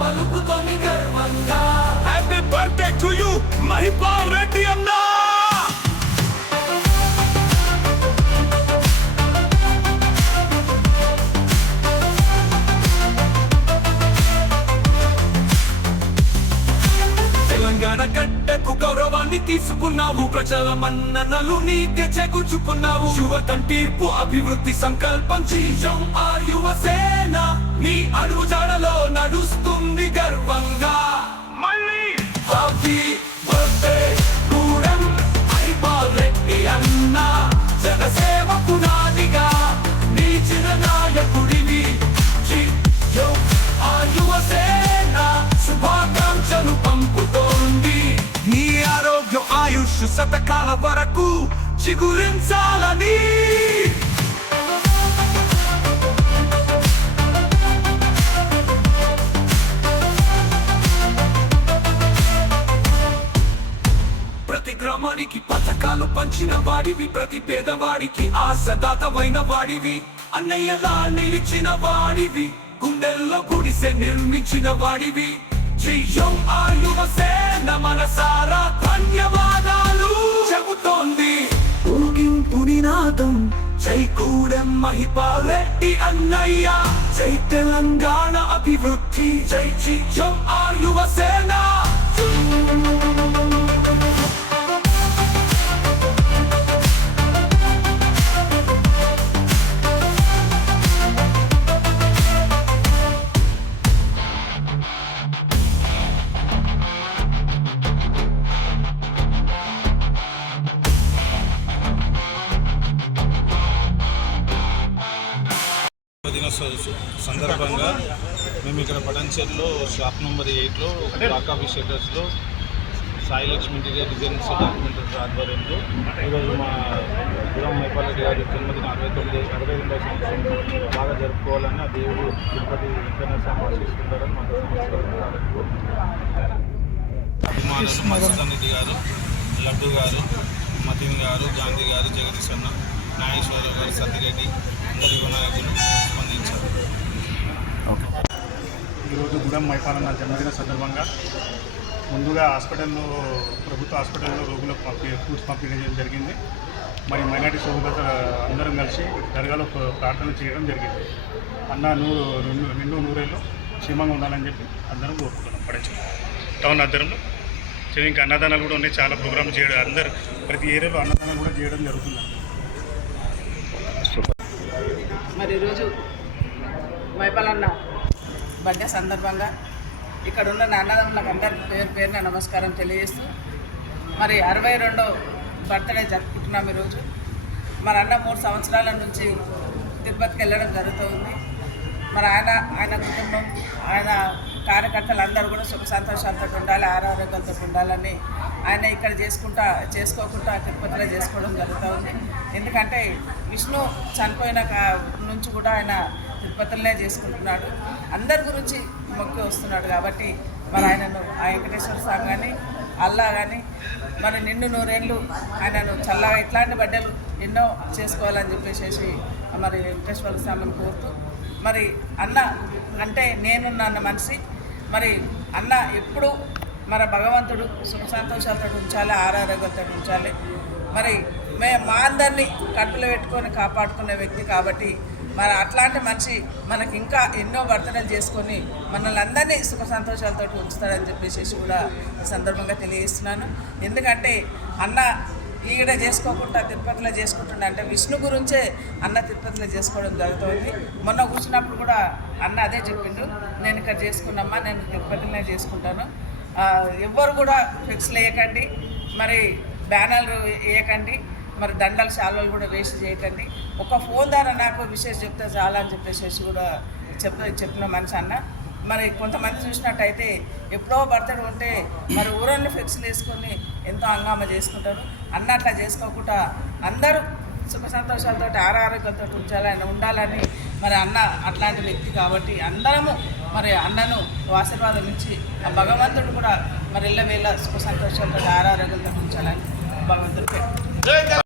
పలుకుతోని గర్వంగా. Happy birthday to you Mahipal Reddy అన్నా! తెలంగాణ గడ్డకు గౌరవాన్ని తీసుకున్నావు ప్రజల మన్ననలు నీ చేకూర్చుకున్నావు. యువతం తీర్పు అభివృద్ధి సంకల్పం చీజం ఆ యువసేన. నీ అడుగుజాడలో నడుస్తుంది ఆరోగ్యం శతకాల వరకు చిగురించాలని ప్రతి గ్రామానికి పథకాలు పంచిన వాడివి ప్రతి పేదవాడికి ఆశదాతమైన వాడివి అన్నయ్యలా నిలిచిన వాడివి గుండెల్లో గుడిసె నిర్మించిన వాడివి చెయ్యం ఆ యువసేన మనసారా ధన్యవాదాలు జై కూడెం మహిపాలెట్టి అన్నయ్య. జై తెలంగాణ అభివృద్ధి జై చియ్యం ఆ యువసేన దినోత్సవ సందర్భంగా మేము ఇక్కడ పటంచేరులో షాప్ నెంబర్ ఎయిట్లో రాకాఫీ షెటర్స్లో Sai Lakshmi interior designs documentary ఆధ్వర్యంలో ఈరోజు మా గురం మైపాలరెడ్డి గారి జన్మదిన అరవై తొమ్మిది అరవై రెండవ సంవత్సరం బాగా జరుపుకోవాలని ఆ దేవుడు తిరుపతి వెంకన్న స్వామి ఆశిస్తుంటారని మాకు అభిమానులు గారు. లడ్డు గారు మతిన్ గారు గాంధీ గారు జగదీష్ అన్న నాగేశ్వరరావు గారు సత్యరెడ్డి అందరి వినాయకులు ఈరోజు మైపాలన్న జన్మదిన సందర్భంగా ముందుగా హాస్పిటల్లో ప్రభుత్వ హాస్పిటల్లో రోగులకు పంపి ఫుడ్స్ పంపిణీ చేయడం జరిగింది. మరి మైనార్టీ సోదరులతో అందరం కలిసి దర్గాలో ప్రార్థన చేయడం జరిగింది. అన్న నూరు రెండు నిండు నూరేళ్ళు క్షేమంగా ఉండాలని చెప్పి అందరం కోరుకుంటున్నాం. పడచ్చు టౌన్ ఆధ్వర్యంలో. ఇంకా అన్నదానాలు కూడా ఉన్నాయి. చాలా ప్రోగ్రామ్ చేయడం అందరు ప్రతి ఏరియాలో అన్నదానాలు కూడా చేయడం జరుగుతుంది. మరి ఈరోజు మైపాలన్న బర్త్డే సందర్భంగా ఇక్కడ ఉన్న నా అన్నదమ్ములకు పేరు పేరున నమస్కారం తెలియజేస్తూ మరి అరవై రెండో బర్త్డే జరుపుకుంటున్నాం ఈరోజు. మరి అన్న మూడు సంవత్సరాల నుంచి తిరుపతికి వెళ్ళడం జరుగుతుంది. మరి ఆయన ఆయన కుటుంబం ఆయన కార్యకర్తలు అందరూ కూడా సుఖ సంతోషాలతో ఉండాలి ఆరోగ్యాలతో ఉండాలని ఆయన ఇక్కడ చేసుకుంటా చేసుకోకుండా తిరుపతిలో చేసుకోవడం జరుగుతుంది. ఎందుకంటే విష్ణు చనిపోయిన కా- నుంచి కూడా ఆయన తిరుపతిలోనే చేసుకుంటున్నాడు. అందరి గురించి మొక్కి వస్తున్నాడు కాబట్టి మరి ఆయనను ఆ వెంకటేశ్వర స్వామి కానీ అల్లా కానీ మరి నిండు నూరేళ్ళు ఆయనను చల్లగా ఇట్లాంటి బట్టలు ఎన్నో చేసుకోవాలని చెప్పేసి మరి వెంకటేశ్వర స్వామిని కోరుతూ మరి అన్న అంటే నేనున్న మనిషి మరి అన్న ఎప్పుడు మన భగవంతుడు సుఖ సంతోషాలతో ఉంచాలి ఆరోగ్యంతో ఉంచాలి. మరి మే మా అందరినీ కట్టులు పెట్టుకొని కాపాడుకునే వ్యక్తి కాబట్టి మరి అట్లాంటి మనిషి మనకి ఇంకా ఎన్నో బర్త్డేలు చేసుకొని మనల్ని అందరినీ సుఖ సంతోషాలతో ఉంచుతాడని చెప్పేసి కూడా ఈ సందర్భంగా తెలియజేస్తున్నాను. ఎందుకంటే అన్న ఈడ చేసుకోకుండా తిరుపతిలో చేసుకుంటుండే అంటే విష్ణు గురించే అన్న తిరుపతిలో చేసుకోవడం జరుగుతుంది. మొన్న కూర్చున్నప్పుడు కూడా అన్న అదే చెప్పిండు నేను ఇక్కడ చేసుకున్నమ్మా నేను తిరుపతిలోనే చేసుకుంటాను. ఎవ్వరు కూడా ఫిక్స్లు వేయకండి మరి బ్యానర్లు వేయకండి. మరి దండలు శాలువలు కూడా వేస్ట్ చేయకండి. ఒక ఫోన్ ద్వారా నాకు విశేష చెప్తే చాలా అని చెప్పేసి కూడా చెప్ చెప్పిన మనిషి అన్న. మరి కొంతమంది చూసినట్టయితే ఎప్పుడో బర్త్డే ఉంటే మరి ఊరన్ని ఫిక్స్లు వేసుకొని ఎంతో అంగామ చేసుకుంటారు. అన్న అట్లా చేసుకోకుండా అందరూ సుఖ సంతోషాలతో ఆరోగ్యంతో ఉంచాలని ఉండాలని మరి అన్న అట్లాంటి వ్యక్తి కాబట్టి అందరము మరి అన్నను ఆశీర్వాదం ఇచ్చి ఆ భగవంతుడు కూడా మరి ఇళ్ళ వేళ సుఖ సంతోషాలతో ఆరోగ్యంతో ఉంచాలని భగవంతుడు